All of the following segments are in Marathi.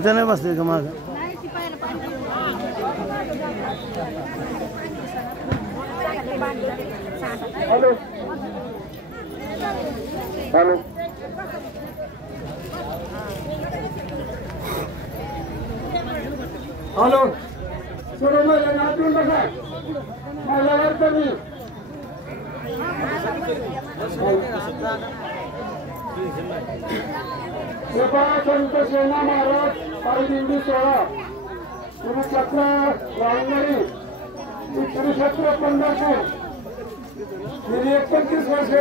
इथं नाही बसले का माग? हॅलो हॅलो हॅलो सुरू महिला नाचून बसा महिलावर कमी संत सेना महाराज पायदिंडी सोहळा कुरुक्षेत्र वाळंगणी कुरुक्षेत्र पंढरपूर गेली 29 वर्ष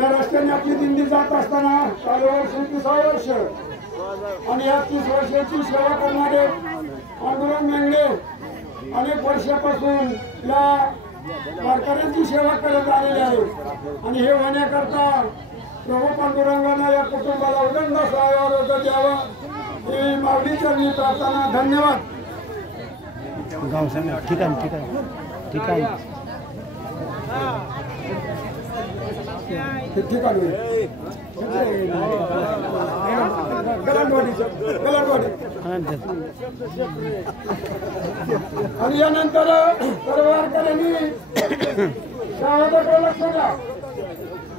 या रस्त्याने आपली दिंडी जात असताना चालू वर्ष 30 वर्ष आणि या 30 वर्षाची सेवा करणारे पांडुरंग मेंगडे अनेक वर्षापासून या वारकऱ्यांची सेवा करत आलेले आहे आणि हे होण्याकरता प्रभू पांडुरंगांना या कुटुंबाला उदंड सहाय्य द्यावा ही माऊली चरणी प्रार्थना. धन्यवाद. गाव सांगा. ठीक आहे ठीक आहे ठीक आहे ठीक आहे. आणि यानंतर वारकऱ्यांनी शाळेकडे लक्ष द्या.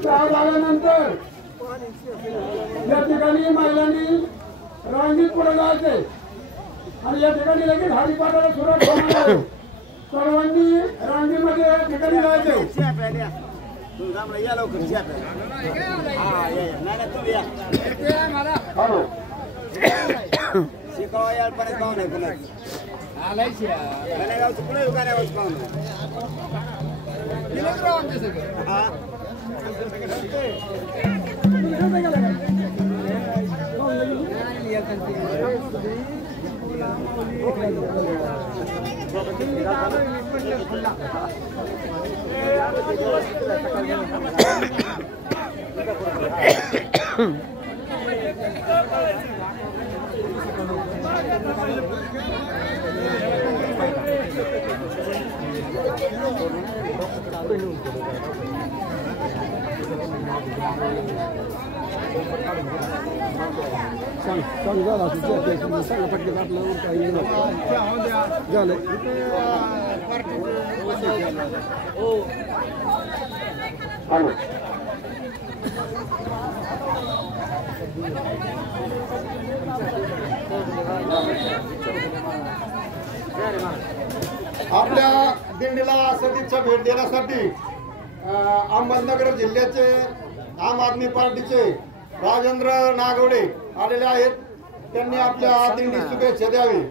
शाळा झाल्यानंतर या ठिकाणी महिलांनी रांगीत पुढे जायचे आणि या ठिकाणी लगेच हरिपाठाला सुरुवात होणार आहे. सर्वांनी रांगीमध्ये या ठिकाणी जायचे. आपल्या दिंडीला सदिच्छा भेट देण्यासाठी अहमदनगर जिल्ह्याचे आम आदमी पार्टीचे राजेंद्र नागवडे आलेले आहेत. त्यांनी आपल्या दिंडी शुभेच्छा द्यावी.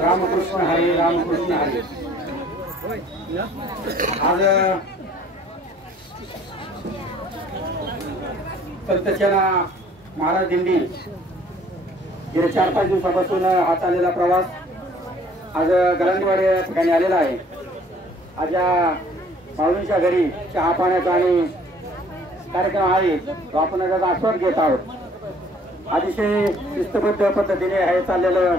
रामकृष्ण हरी रामकृष्ण हरी. आज संतसेना महाराज दिंडी गेल्या 4-5 दिवसापासून हा चाललेला प्रवास आज गलांडीवाडी या ठिकाणी आलेला आहे. आज या माऊलींच्या घरी चहा पाण्याचा आणि कार्यक्रम आहे तो आपण त्याचा आस्वाद घेत आहोत. अतिशय शिस्तबद्ध पद्धतीने हे चाललेलं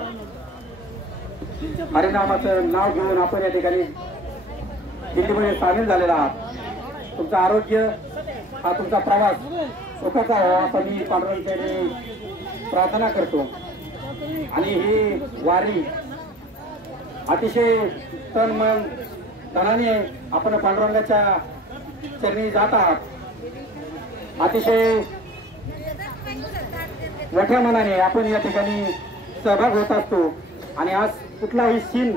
हरिनामाचं नाव घेऊन आपण या ठिकाणी दिल्लीमध्ये सामील झालेला आहात. तुमचं आरोग्य हा तुमचा प्रवास सुखाचा व्हावा असं मी पांडुरंगाची प्रार्थना करतो. आणि ही वारी अतिशय तन मन धनाने आपण पांडुरंगाच्या चरणी जात आहात. अतिशय मोठ्या मनाने आपण या ठिकाणी सहभाग होत असतो आणि आज कुठलाही सीन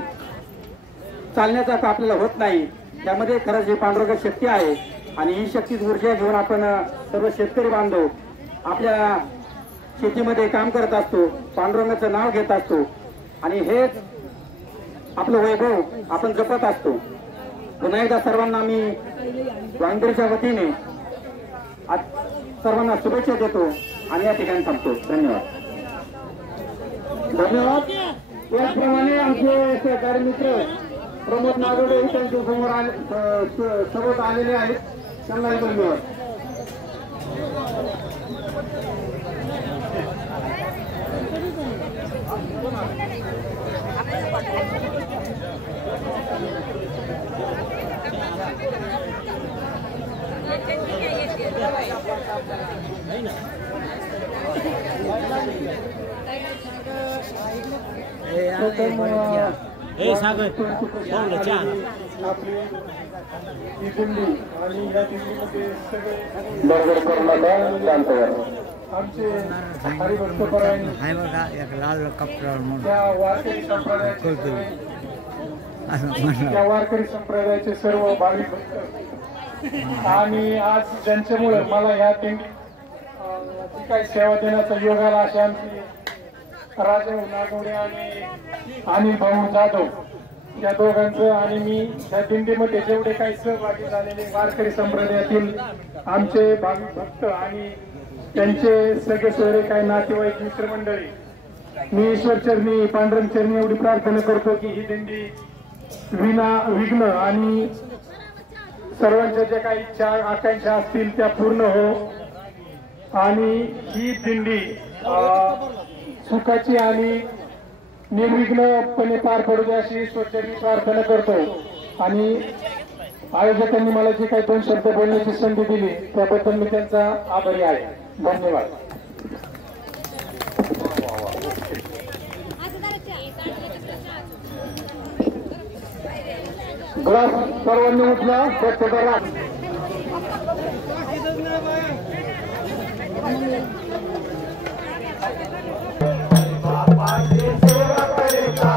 चालण्याचा आपल्याला होत नाही. त्यामध्ये खरंच ही पांडुरंग शक्ती आहे आणि ही शक्तीच ऊर्जा घेऊन आपण सर्व शेतकरी बांधव आपल्या शेतीमध्ये काम करत असतो, पांडुरंगाचं नाव घेत असतो आणि हेच आपलं वैभव आपण जपत असतो. पुन्हा एकदा सर्वांना मी वांगीच्या वतीने आज सर्वांना शुभेच्छा देतो आणि या ठिकाणी थांबतो. धन्यवाद. धन्यवाद. याचप्रमाणे आमचे सहकारी मित्र प्रमोद नागोडे त्यांच्या समोर सोबत आलेले आहेत. त्यांनाही धन्यवाद. सागर आपली ही दिंडी आणि या दिंडीमध्ये सगळे आमचे हरिभक्तपरायण लाल कपडा त्या वारकरी संप्रदायाचे सर्व भाविक भक्त आणि आज ज्यांच्यामुळे मला ह्या दिंडी जी काही सेवा देण्याचा योग आला असे आमची राजा नागवडे आणि भाऊ जाधव या दोघांचं आणि मी या दिंडीमध्ये जेवढे काही सहभागी झालेले वारकरी संप्रदायातील आमचे भाविक भक्त आणि त्यांचे सगळे सोयरे काही नातेवाईक मित्रमंडळी, मी ईश्वर चरणी पांडुरंग चरणी एवढी प्रार्थना करतो की ही दिंडी विघ्न आणि सर्वांच्या ज्या काही इच्छा आकांक्षा असतील त्या पूर्ण हो आणि ही दिंडी सुखाची आणि निर्विघ्नपणे पार पडू द्या अशी ईश्वरचरणी प्रार्थना करतो. आणि आयोजकांनी मला जी काही 2 शब्द बोलण्याची संधी दिली त्याबद्दल मी त्यांचा आभारी आहे. धन्यवाद. ग्लास सर्वांनी उठला, स्वच्छ करा. सेवा करीता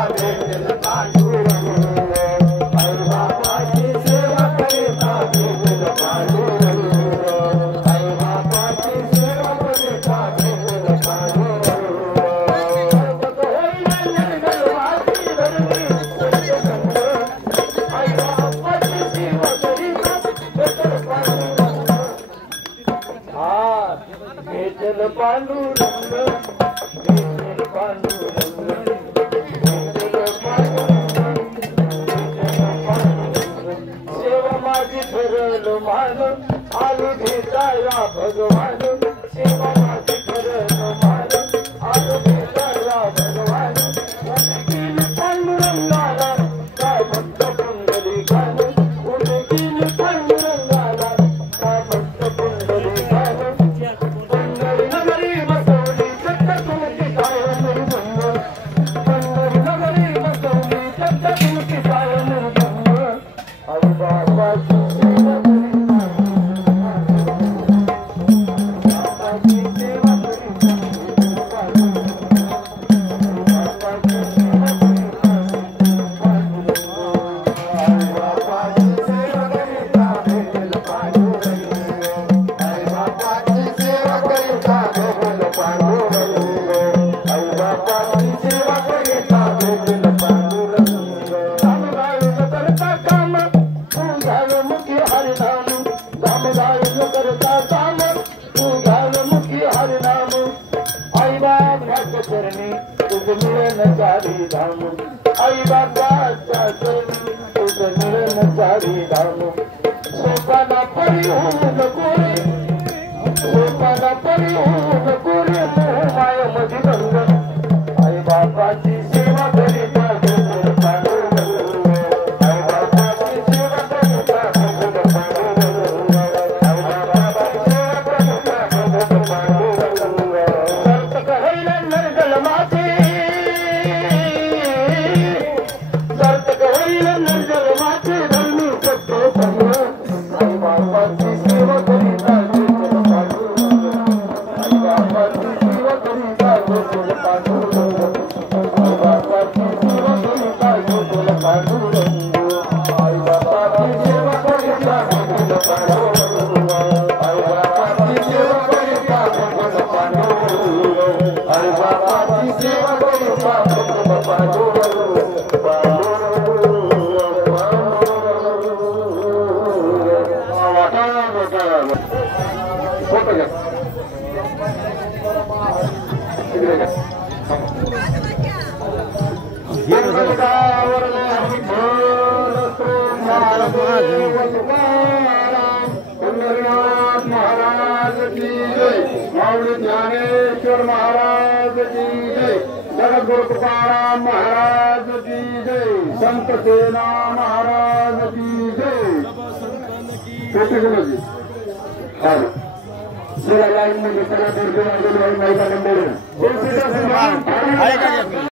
महाराज की जय, माऊली ज्ञानेश्वर महाराज की जय, जगद्गुरु तुकाराम महाराज की जय, संत सेना महाराज की जय। लाइन मध्ये सगळ्या